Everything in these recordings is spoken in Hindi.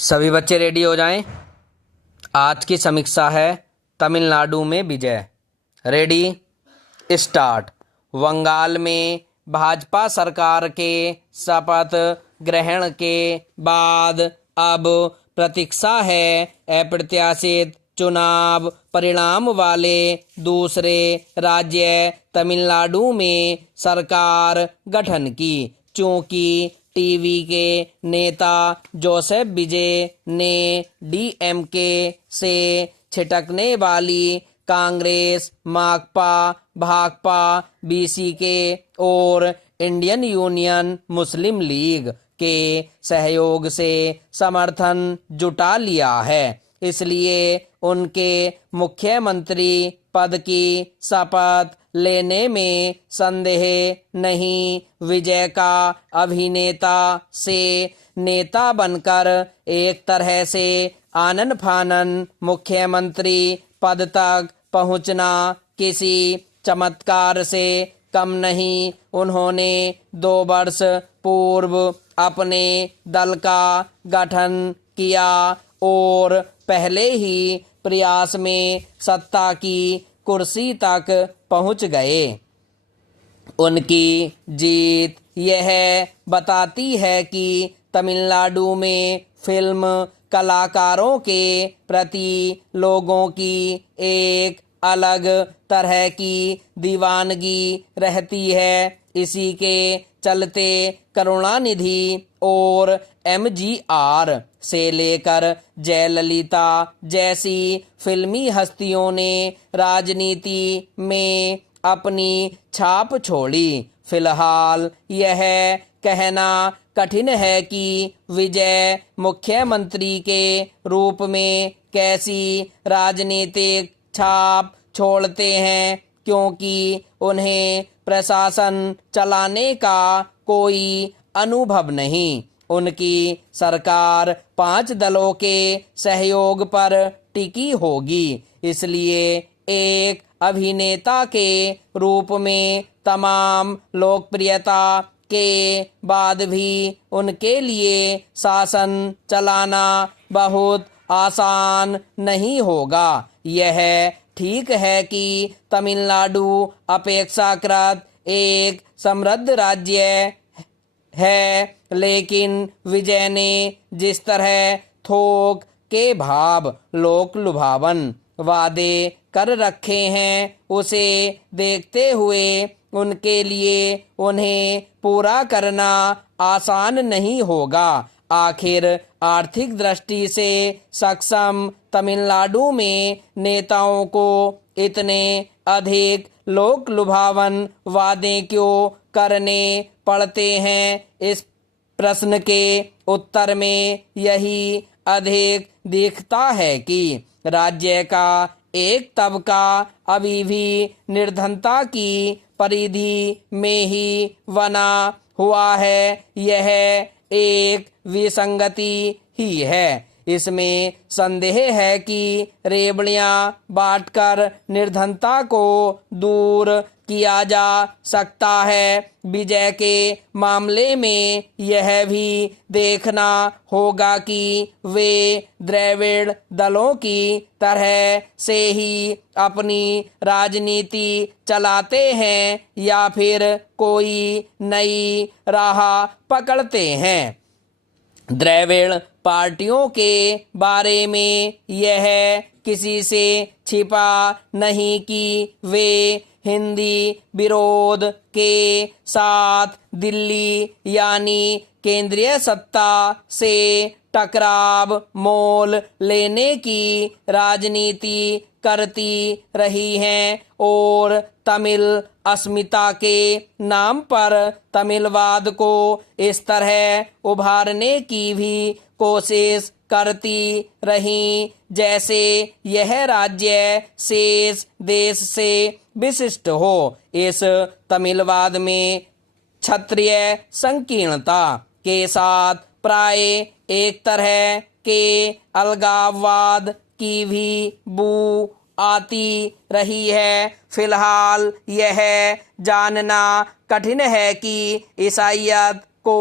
सभी बच्चे रेडी हो जाएं। आज की समीक्षा है तमिलनाडु में विजय। Ready start. बंगाल में भाजपा सरकार के शपथ ग्रहण के बाद अब प्रतीक्षा है अप्रत्याशित चुनाव परिणाम वाले दूसरे राज्य तमिलनाडु में सरकार गठन की। चूंकि टीवी के नेता जोसेफ विजय ने डीएमके से छिटकने वाली कांग्रेस, माकपा, भाकपा, बीसीके और इंडियन यूनियन मुस्लिम लीग के सहयोग से समर्थन जुटा लिया है, इसलिए उनके मुख्यमंत्री पद की शपथ लेने में संदेह नहीं। विजय का अभिनेता से नेता बनकर एक तरह से आनन फानन मुख्यमंत्री पद तक पहुंचना किसी चमत्कार से कम नहीं। उन्होंने 2 वर्ष पूर्व अपने दल का गठन किया और पहले ही प्रयास में सत्ता की कुर्सी तक पहुंच गए। उनकी जीत यह बताती है कि तमिलनाडु में फिल्म कलाकारों के प्रति लोगों की एक अलग तरह की दीवानगी रहती है। इसी के चलते करुणानिधि और एमजीआर से लेकर जयललिता जैसी फिल्मी हस्तियों ने राजनीति में अपनी छाप छोड़ी। फिलहाल यह कहना कठिन है कि विजय मुख्यमंत्री के रूप में कैसी राजनीतिक छाप छोड़ते हैं, क्योंकि उन्हें प्रशासन चलाने का कोई अनुभव नहीं। उनकी सरकार 5 दलों के सहयोग पर टिकी होगी, इसलिए एक अभिनेता के रूप में तमाम लोकप्रियता के बाद भी उनके लिए शासन चलाना बहुत आसान नहीं होगा। यह ठीक है कि तमिलनाडु अपेक्षाकृत एक समृद्ध राज्य है, लेकिन विजय ने जिस तरह थोक के भाव लोक लुभावन वादे कर रखे हैं, उसे देखते हुए उनके लिए उन्हें पूरा करना आसान नहीं होगा। आखिर आर्थिक दृष्टि से सक्षम तमिलनाडु में नेताओं को इतने अधिक लोक लुभावन वादे क्यों करने पड़ते हैं? इस प्रश्न के उत्तर में यही अधिक दिखता है कि राज्य का एक तबका अभी भी निर्धनता की परिधि में ही बना हुआ है। यह एक विसंगति ही है। इसमें संदेह है कि रेवड़ियां बांटकर निर्धनता को दूर किया जा सकता है। विजय के मामले में यह भी देखना होगा कि वे द्रविड़ दलों की तरह से ही अपनी राजनीति चलाते हैं या फिर कोई नई राह पकड़ते हैं। द्रविड़ पार्टियों के बारे में यह किसी से छिपा नहीं कि वे हिंदी विरोध के साथ दिल्ली यानी केंद्रीय सत्ता से टकराव मोल लेने की राजनीति करती रही हैं और तमिल अस्मिता के नाम पर तमिलवाद को इस तरह उभारने की भी कोशिश करती रही जैसे यह राज्य शेष देश से विशिष्ट हो। इस तमिलवाद में क्षत्रिय संकीर्णता के साथ प्राय एक तरह के अलगाववाद की भी बू आती रही है। फिलहाल यह जानना कठिन है कि ईसाईयत को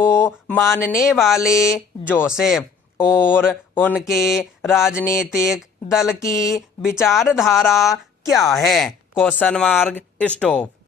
मानने वाले जोसेफ और उनके राजनीतिक दल की विचारधारा क्या है? Question mark stop.